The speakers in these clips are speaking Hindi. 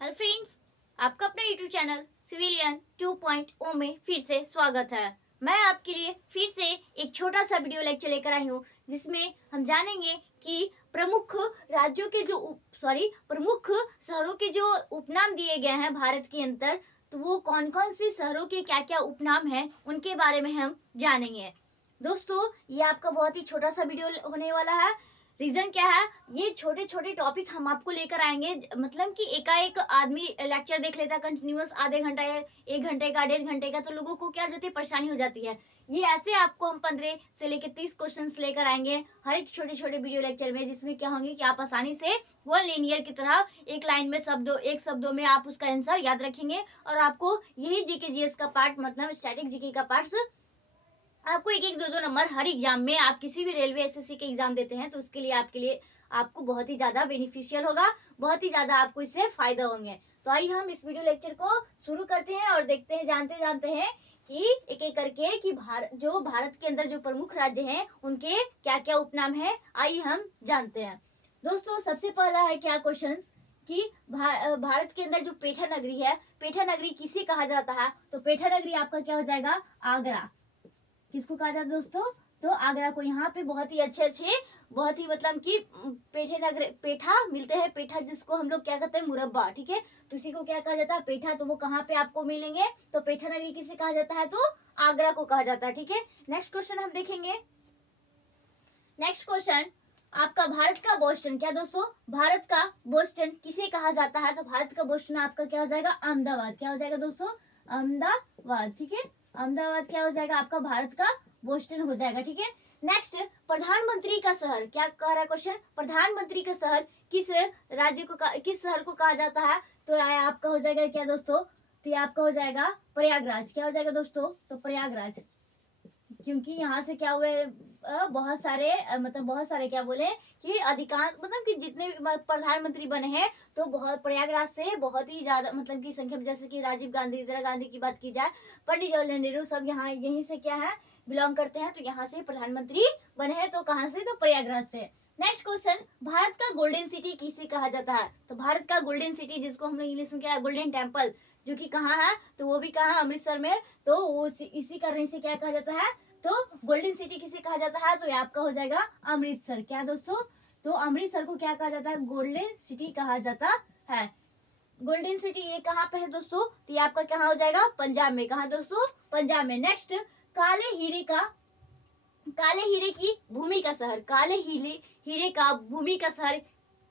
हेलो फ्रेंड्स, आपका अपना यूट्यूब चैनल सिविलियन 2.0 में फिर से स्वागत है। मैं आपके लिए फिर से एक छोटा सा वीडियो लेक्चर लेकर आई हूँ जिसमें हम जानेंगे कि प्रमुख राज्यों के जो प्रमुख शहरों के जो उपनाम दिए गए हैं भारत के अंदर, तो वो कौन कौन से शहरों के क्या क्या उपनाम हैं उनके बारे में हम जानेंगे। दोस्तों, ये आपका बहुत ही छोटा सा वीडियो होने वाला है। रीजन क्या है, ये छोटे छोटे टॉपिक हम आपको लेकर आएंगे। मतलब कि एकाएक आदमी लेक्चर देख लेता है कंटिन्यूअस आधे घंटा या 1 घंटे का 1.5 घंटे का, तो लोगों को क्या होती है, परेशानी हो जाती है। ये ऐसे आपको हम 15 से लेकर 30 क्वेश्चन लेकर आएंगे हर एक छोटे छोटे वीडियो लेक्चर में, जिसमें क्या होंगे कि आप आसानी से वन लिनियर की तरह एक लाइन में एक शब्दों में आप उसका आंसर याद रखेंगे। और आपको यही जीके जीएस का पार्ट, मतलब स्टैटिक जीके का पार्ट, आपको एक एक दो नंबर हर एग्जाम में, आप किसी भी रेलवे एसएससी के एग्जाम देते हैं तो उसके लिए आपको बहुत ही ज्यादा बेनिफिशियल होगा, बहुत ही ज्यादा आपको इससे फायदा होंगे। तो आइए हम इस वीडियो लेक्चर को शुरू करते हैं और देखते हैं, जानते हैं कि एक एक करके कि भारत के अंदर जो प्रमुख राज्य हैं उनके क्या क्या उपनाम है। आइए हम जानते हैं। दोस्तों, सबसे पहला है क्या क्वेश्चन कि भारत के अंदर जो पेठा नगरी है, पेठा नगरी किसे कहा जाता है? तो पेठा नगरी आपका क्या हो जाएगा? आगरा। किसको कहा जाता है दोस्तों? तो आगरा को। यहाँ पे बहुत ही अच्छे बहुत ही मतलब कि पेठा मिलते हैं। पेठा जिसको हम लोग क्या कहते हैं, मुरब्बा, ठीक है। तो उसी को क्या कहा जाता है, पेठा। तो वो कहाँ पे आपको मिलेंगे? तो पेठा नगरी किसे कहा जाता है? तो आगरा को कहा जाता है, ठीक है। नेक्स्ट क्वेश्चन हम देखेंगे। नेक्स्ट क्वेश्चन आपका, भारत का बोस्टन। क्या दोस्तों? भारत का बोस्टन किसे कहा जाता है? तो भारत का बोस्टन आपका क्या हो जाएगा? अहमदाबाद। क्या हो जाएगा दोस्तों? अहमदाबाद, ठीक है। अहमदाबाद क्या हो जाएगा आपका? भारत का बोस्टन हो जाएगा, ठीक है। नेक्स्ट, प्रधानमंत्री का शहर। क्या कह रहा है क्वेश्चन? प्रधानमंत्री का शहर किस किस शहर को कहा जाता है? तो आपका हो जाएगा क्या दोस्तों? तो ये आपका हो जाएगा प्रयागराज। क्या हो जाएगा दोस्तों? तो प्रयागराज। क्योंकि यहाँ से क्या हुए, बहुत सारे बहुत सारे क्या बोले कि अधिकांश, मतलब कि जितने भी प्रधानमंत्री बने हैं तो बहुत प्रयागराज से बहुत ही ज्यादा, मतलब की संख्या में, जैसे कि राजीव गांधी, इंदिरा गांधी की बात की जाए, पंडित जवाहरलाल नेहरू, सब यहाँ यहीं से क्या है, बिलोंग करते हैं। तो यहाँ से प्रधानमंत्री बने हैं। तो कहाँ से? तो प्रयागराज से। नेक्स्ट क्वेश्चन, भारत का गोल्डन सिटी किसे कहा जाता है? तो भारत का गोल्डन सिटी, जिसको हम लोग इंग्लिश में क्या है, गोल्डन टेम्पल, जो कि कहाँ है? तो वो भी कहाँ है? अमृतसर में। तो इसी कारण से क्या कहा जाता है? तो गोल्डन सिटी किसे कहा जाता है? तो ये आपका हो जाएगा अमृतसर। क्या दोस्तों? तो अमृतसर को क्या कहा जाता है? गोल्डन सिटी कहा जाता है। गोल्डन सिटी ये कहाँ पे है दोस्तों? तो ये आपका कहाँ हो जाएगा? पंजाब में। कहाँ दोस्तों? पंजाब में। नेक्स्ट, काले हीरे की भूमि का शहर। हीरे का भूमि का शहर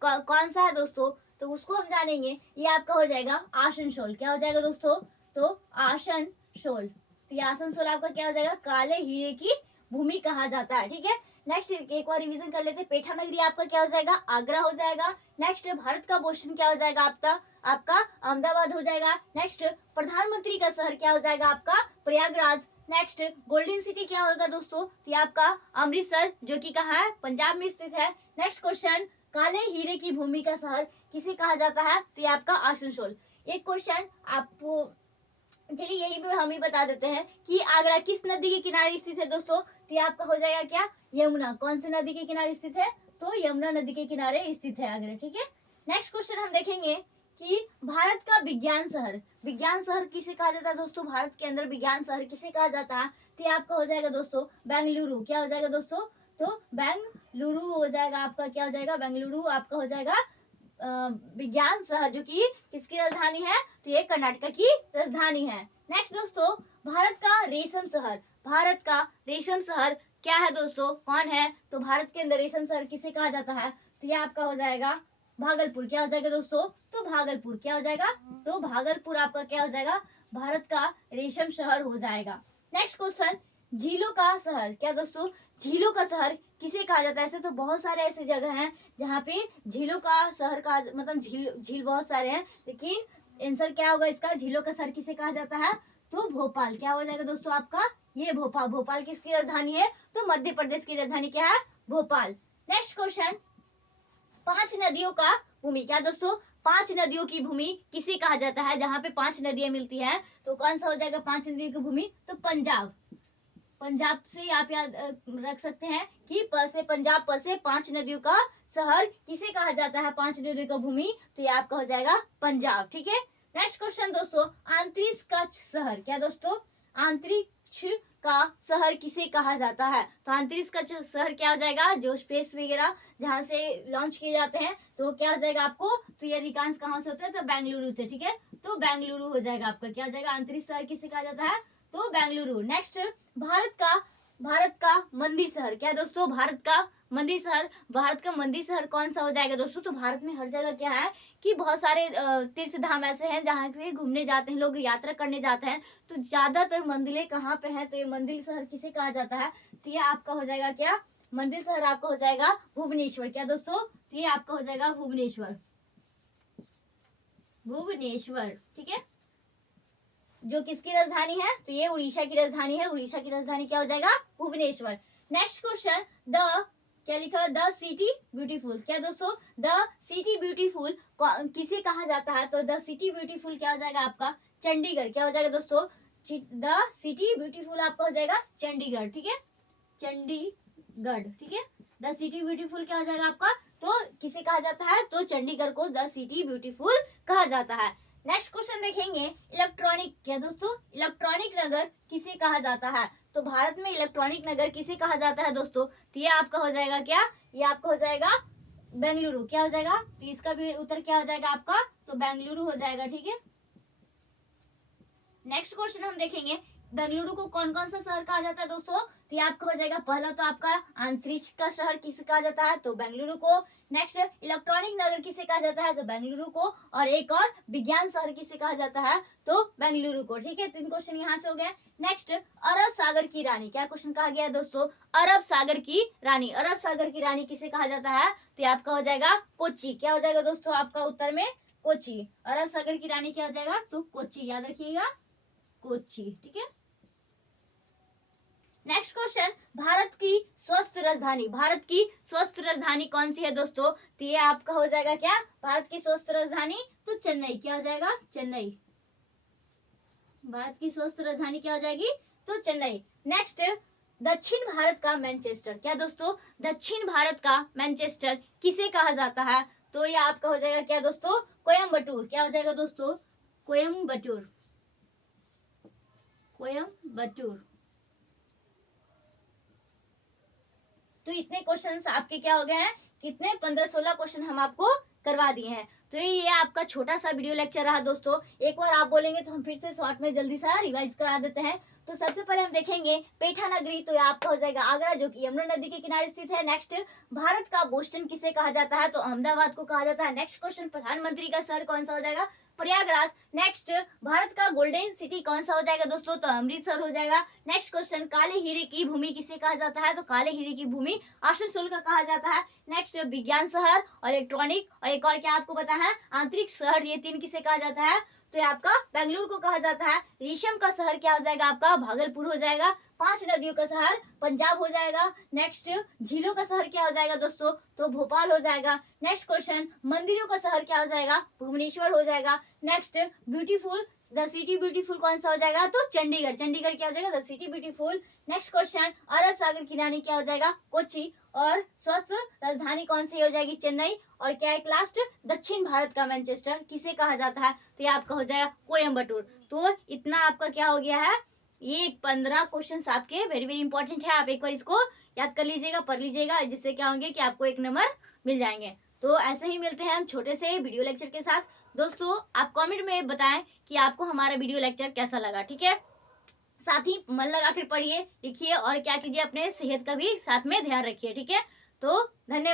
कौन सा है दोस्तों? तो उसको हम जानेंगे। ये आपका हो जाएगा आसनसोल। क्या हो जाएगा दोस्तों? तो आसनसोल। तो ये आसनसोल आपका क्या हो जाएगा? काले हीरे की भूमि कहा जाता है, ठीक है। नेक्स्ट, एक बार रिवीजन कर लेते हैं। पेठा नगरी आपका क्या हो जाएगा? आगरा हो जाएगा। नेक्स्ट, भारत का बोस्टन क्या हो जाएगा आपका अहमदाबाद हो जाएगा। नेक्स्ट, प्रधानमंत्री का शहर क्या हो जाएगा आपका? प्रयागराज। नेक्स्ट, गोल्डन सिटी क्या होगा दोस्तों? तो ये आपका अमृतसर, जो कि कहाँ है? पंजाब में स्थित है। नेक्स्ट क्वेश्चन, काले हीरे की भूमि का शहर किसे कहा जाता है? तो ये आपका आसनसोल। एक क्वेश्चन आपको, चलिए यही पे हम ही बता देते हैं कि आगरा किस नदी के किनारे स्थित है दोस्तों? तो ये आपका हो जाएगा क्या? यमुना। कौन सी नदी के किनारे स्थित है? तो यमुना नदी के किनारे स्थित है आगरा, ठीक है। नेक्स्ट क्वेश्चन हम देखेंगे कि भारत का विज्ञान शहर किसे कहा जाता है दोस्तों? भारत के अंदर विज्ञान शहर किसे कहा जाता है? तो ये आपका हो जाएगा दोस्तों बेंगलुरु। क्या हो जाएगा दोस्तों? तो बेंगलुरु हो जाएगा आपका। क्या हो जाएगा? बेंगलुरु आपका हो जाएगा विज्ञान शहर, जो कि किसकी राजधानी है? तो ये कर्नाटक की राजधानी है। नेक्स्ट दोस्तों, भारत का रेशम शहर क्या है दोस्तों? कौन है? तो भारत के अंदर रेशम शहर किसे कहा जाता है? तो ये आपका हो जाएगा भागलपुर। क्या हो जाएगा दोस्तों? तो भागलपुर। क्या हो जाएगा? तो भागलपुर आपका क्या हो जाएगा? भारत का रेशम शहर हो जाएगा। नेक्स्ट क्वेश्चन, झीलों का शहर। क्या दोस्तों? झीलों का शहर किसे कहा जाता है? ऐसे तो बहुत सारे ऐसे जगह हैं जहाँ पे झीलों का शहर का, मतलब झील बहुत सारे हैं, लेकिन आंसर क्या होगा इसका? झीलों का शहर किसे कहा जाता है? तो भोपाल। क्या हो जाएगा दोस्तों आपका? ये भोपाल किसकी राजधानी है? तो मध्य प्रदेश की राजधानी क्या है? भोपाल। नेक्स्ट क्वेश्चन, 5 नदियों का भूमि। क्या दोस्तों? 5 नदियों की भूमि किसे कहा जाता है? जहाँ पे 5 नदियां मिलती हैं, तो कौन सा हो जाएगा 5 नदियों की भूमि? तो पंजाब। पंजाब से आप याद रख सकते हैं कि प से पंजाब, प से 5 नदियों का शहर किसे कहा जाता है, 5 नदियों का भूमि, तो ये आपका हो जाएगा पंजाब। ठीक है, नेक्स्ट क्वेश्चन दोस्तों, अंतरिक्ष का शहर, क्या दोस्तों, अंतरिक्ष का शहर किसे कहा जाता है, तो अंतरिक्ष का शहर क्या हो जाएगा, जो स्पेस वगैरह जहां से लॉन्च किए जाते हैं, तो वो क्या हो जाएगा आपको, तो ये अधिकांश कहां से होता है, तो बेंगलुरु से। ठीक है, तो बेंगलुरु हो जाएगा आपका, क्या हो जाएगा, अंतरिक्ष शहर किसे कहा जाता है, तो बेंगलुरु। नेक्स्ट, भारत का मंदिर शहर, क्या दोस्तों, भारत का मंदिर शहर, भारत का मंदिर शहर कौन सा हो जाएगा दोस्तों, तो भारत में हर जगह क्या है कि बहुत सारे तीर्थ धाम ऐसे हैं जहाँ पे घूमने जाते हैं लोग, यात्रा करने जाते हैं, तो ज्यादातर मंदिरें कहाँ पे हैं, तो ये मंदिर शहर किसे कहा जाता है, तो ये आपका हो जाएगा क्या, मंदिर शहर आपका हो जाएगा भुवनेश्वर। क्या दोस्तों, तो ये आपका हो जाएगा भुवनेश्वर, भुवनेश्वर। ठीक है, जो किसकी राजधानी है, तो ये उड़ीसा की राजधानी है, उड़ीसा की राजधानी क्या हो जाएगा, भुवनेश्वर। नेक्स्ट क्वेश्चन, क्या लिखा है, द सिटी ब्यूटीफुल, क्या दोस्तों, द सिटी ब्यूटीफुल किसे कहा जाता है, तो द सिटी ब्यूटीफुल क्या हो जाएगा आपका, चंडीगढ़। क्या हो जाएगा दोस्तों, द सिटी ब्यूटीफुल आपका हो जाएगा चंडीगढ़। ठीक है, चंडीगढ़। ठीक है, द सिटी ब्यूटीफुल क्या हो जाएगा आपका, तो किसे कहा जाता है, तो चंडीगढ़ को द सिटी ब्यूटीफुल कहा जाता है। नेक्स्ट क्वेश्चन देखेंगे, इलेक्ट्रॉनिक, क्या दोस्तों, इलेक्ट्रॉनिक नगर किसे कहा जाता है, तो भारत में इलेक्ट्रॉनिक नगर किसे कहा जाता है दोस्तों, तो ये आपका हो जाएगा क्या, ये आपका हो जाएगा बेंगलुरु। क्या हो जाएगा, तो इसका भी उत्तर क्या हो जाएगा आपका, तो बेंगलुरु हो जाएगा। ठीक है, नेक्स्ट क्वेश्चन हम देखेंगे, बेंगलुरु को कौन कौन सा शहर कहा जाता है दोस्तों, तो ये आपका हो जाएगा, पहला तो आपका अंतरिक्ष का शहर किसे कहा जाता है, तो बेंगलुरु को। नेक्स्ट, इलेक्ट्रॉनिक नगर किसे कहा जाता है, तो बेंगलुरु को। और एक और विज्ञान शहर किसे कहा जाता है, तो बेंगलुरु को। ठीक है, 3 क्वेश्चन यहाँ से हो गए। नेक्स्ट, अरब सागर की रानी, क्या क्वेश्चन कहा गया है दोस्तों, अरब सागर की रानी, अरब सागर की रानी किसे कहा जाता है, तो ये आपका हो जाएगा कोच्चि। क्या हो जाएगा दोस्तों आपका उत्तर में, कोच्चि। अरब सागर की रानी क्या हो जाएगा, तो कोच्चि, याद रखिएगा, कोच्चि। ठीक है, नेक्स्ट क्वेश्चन, भारत की स्वस्थ राजधानी, भारत की स्वस्थ राजधानी कौन सी है दोस्तों, तो ये आपका हो जाएगा क्या, भारत की स्वस्थ राजधानी, तो चेन्नई। क्या हो जाएगा, चेन्नई, भारत की स्वस्थ राजधानी क्या हो जाएगी, तो चेन्नई। नेक्स्ट, दक्षिण भारत का मैनचेस्टर, क्या दोस्तों, दक्षिण भारत का मैनचेस्टर किसे कहा जाता है, तो ये आपका हो जाएगा क्या दोस्तों, कोयम्बटूर। क्या हो जाएगा दोस्तों, कोयम्बटूर, कोयम्बटूर। तो इतने क्वेश्चंस आपके क्या हो गए हैं, कितने 15-16 क्वेश्चन हम आपको करवा दिए हैं। तो ये आपका छोटा सा वीडियो लेक्चर रहा दोस्तों, एक बार आप बोलेंगे तो हम फिर से शॉर्ट में जल्दी सा रिवाइज करा देते हैं। तो सबसे पहले हम देखेंगे पेठा नगरी, तो ये आपका हो जाएगा आगरा, जो कि यमुना नदी के किनारे स्थित है। नेक्स्ट, भारत का बोस्टन किसे कहा जाता है, तो अहमदाबाद को कहा जाता है। नेक्स्ट क्वेश्चन, प्रधानमंत्री का शहर कौन सा हो जाएगा, प्रयागराज। नेक्स्ट, भारत का गोल्डन सिटी कौन सा हो जाएगा दोस्तों, तो अमृतसर हो जाएगा। नेक्स्ट क्वेश्चन, काले हीरे की भूमि किसे कहा जाता है, तो काले हीरे की भूमि आसनसोल का कहा जाता है। नेक्स्ट, विज्ञान शहर और इलेक्ट्रॉनिक और एक और क्या आपको पता है, आंतरिक शहर, ये 3 किसे कहा जाता है, तो ये आपका बेंगलुरु को कहा जाता है। रेशम का शहर क्या हो जाएगा आपका, भागलपुर हो जाएगा। 5 नदियों का शहर पंजाब हो जाएगा। नेक्स्ट, झीलों का शहर क्या हो जाएगा दोस्तों, तो भोपाल हो जाएगा। नेक्स्ट क्वेश्चन, मंदिरों का शहर क्या हो जाएगा, भुवनेश्वर हो जाएगा। Next, beautiful, the city beautiful कौन सा हो जाएगा, तो चंडीगढ़, चंडीगढ़ क्या हो जाएगा, the city beautiful. Next question, अरब सागर की रानी क्या हो जाएगा, कोच्चि। और स्वस्थ राजधानी कौन सी हो जाएगी, चेन्नई। और क्या एक लास्ट, दक्षिण भारत का मैनचेस्टर किसे कहा जाता है, तो ये आपका हो जाएगा कोयम्बटूर। तो इतना आपका क्या हो गया है, ये 15 क्वेश्चन आपके वेरी वेरी इंपॉर्टेंट है, आप एक बार इसको याद कर लीजिएगा, पढ़ लीजिएगा, जिससे क्या होंगे कि आपको 1 नंबर मिल जाएंगे। तो ऐसे ही मिलते हैं हम छोटे से वीडियो लेक्चर के साथ। दोस्तों आप कमेंट में बताएं कि आपको हमारा वीडियो लेक्चर कैसा लगा। ठीक है, साथ ही मन लगा कर पढ़िए, लिखिए और क्या कीजिए, अपने सेहत का भी साथ में ध्यान रखिए। ठीक है, तो धन्यवाद।